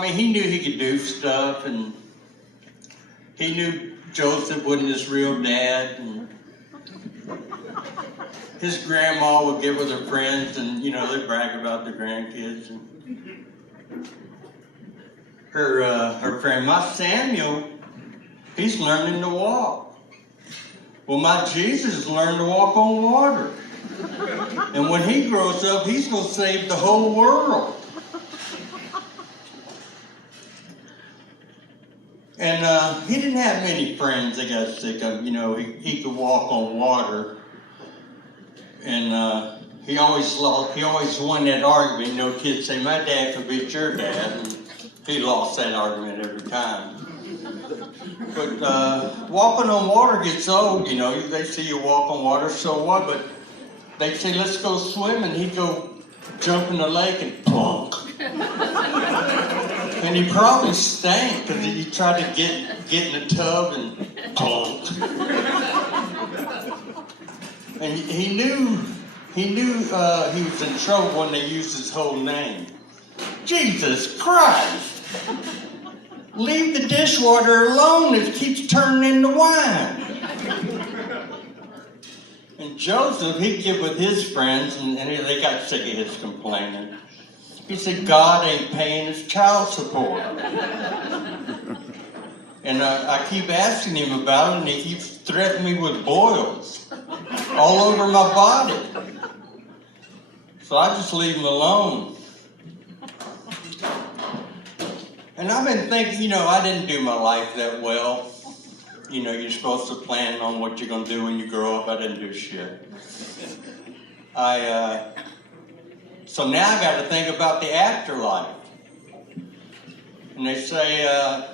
mean, he knew he could do stuff, and he knew Joseph wasn't his real dad, and his grandma would get with her friends, and they brag about their grandkids. And her friend, my Samuel, he's learning to walk. Well, my Jesus learned to walk on water, and when he grows up, he's going to save the whole world. And he didn't have many friends they got sick of. He could walk on water. And he always won that argument. Kids say, my dad could beat your dad. And he lost that argument every time. But walking on water gets old. They see you walk on water, so what? But they say, let's go swim. And he'd go jump in the lake and plunk. And he probably stank because he tried to get in the tub and plunk. And he knew he was in trouble when they used his whole name. Jesus Christ! Leave the dishwater alone, it keeps turning into wine. And Joseph, he'd get with his friends, and they got sick of his complaining. He said, God ain't paying his child support. And I keep asking him about it, and he keeps threatening me with boils all over my body. So I just leave him alone. And I've been thinking, I didn't do my life that well. You're supposed to plan on what you're going to do when you grow up. I didn't do shit. So now I got to think about the afterlife. And they say, I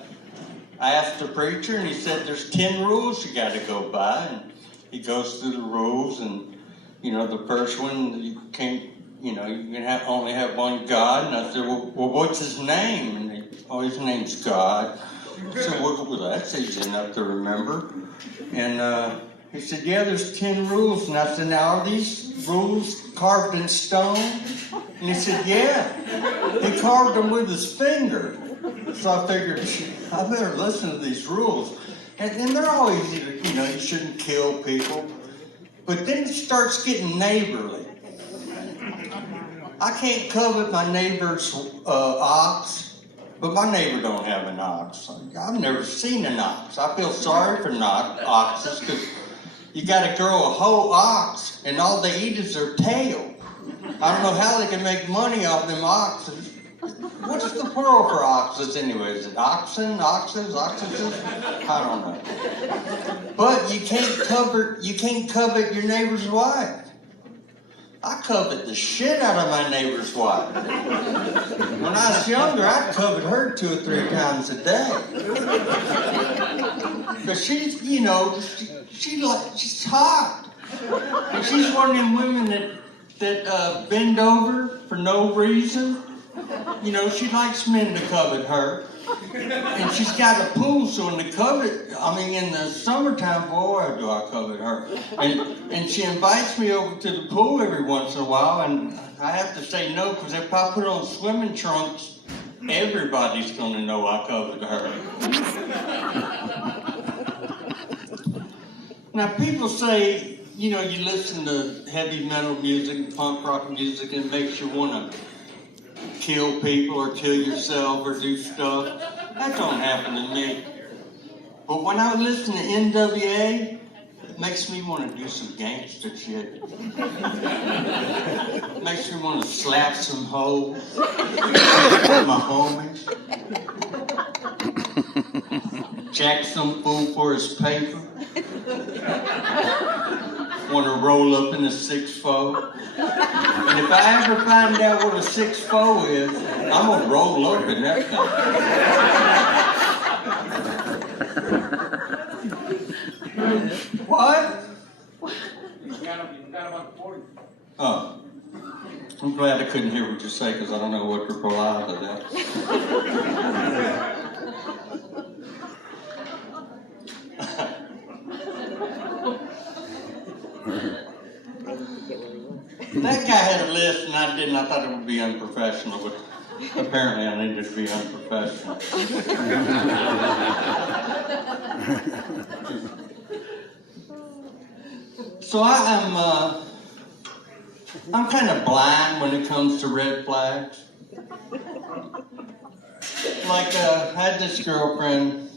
asked the preacher, and he said there's 10 rules you got to go by. And he goes through the rules, and the first one, you can't, you can only have one God. And I said, well, what's his name? And his name's God. I said, well, that's easy enough to remember. And he said, yeah, there's 10 rules. And I said, now are these rules carved in stone? And he said, yeah. He carved them with his finger. So I figured, I better listen to these rules. And they're all easy to, you shouldn't kill people. But then it starts getting neighborly. I can't covet my neighbor's ox, but my neighbor don't have an ox. I've never seen an ox. I feel sorry for oxes because you got to grow a whole ox, and all they eat is their tail. I don't know how they can make money off them oxes. What's the plural for oxes anyway? Is it oxen, oxes, oxes? I don't know. But you can't covet your neighbor's wife. I covet the shit out of my neighbor's wife. When I was younger, I coveted her 2 or 3 times a day. Because she's, she's hot. And she's one of them women that bend over for no reason. She likes men to covet her. And she's got a pool, so in the summertime, boy, do I covet her. And she invites me over to the pool every once in a while, and I have to say no, because if I put on swimming trunks, everybody's going to know I covet her. Now, people say, you listen to heavy metal music, punk rock music, and it makes you want to kill people or kill yourself or do stuff. That don't happen to me. But when I listen to NWA, it makes me want to do some gangster shit. It makes me want to slap some hoes with my homies. Jack some fool for his paper. Want to roll up in a 6-4. And if I ever find out what a 6-4 is, I'm going to roll up in that thing. What? You got about 40. Oh. I'm glad I couldn't hear what you say because I don't know what to pull out of that. That guy had a list and I didn't. I thought it would be unprofessional, but Apparently I needed to be unprofessional. So I'm kind of blind when it comes to red flags. Like, I had this girlfriend,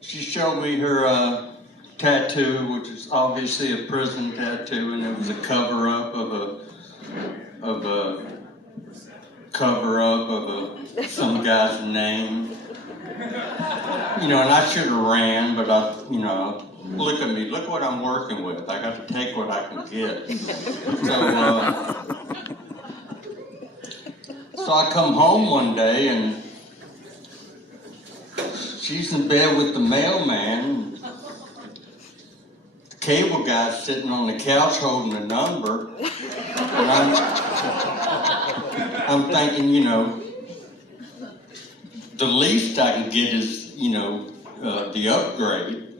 she showed me her tattoo, which is obviously a prison tattoo, and it was a cover-up of some guy's name. You know, and I should have ran, but look at me, look what I'm working with. I got to take what I can get. So I come home one day and she's in bed with the mailman. The cable guy's sitting on the couch holding a number. And I'm thinking, you know, the least I can get is, you know, the upgrade.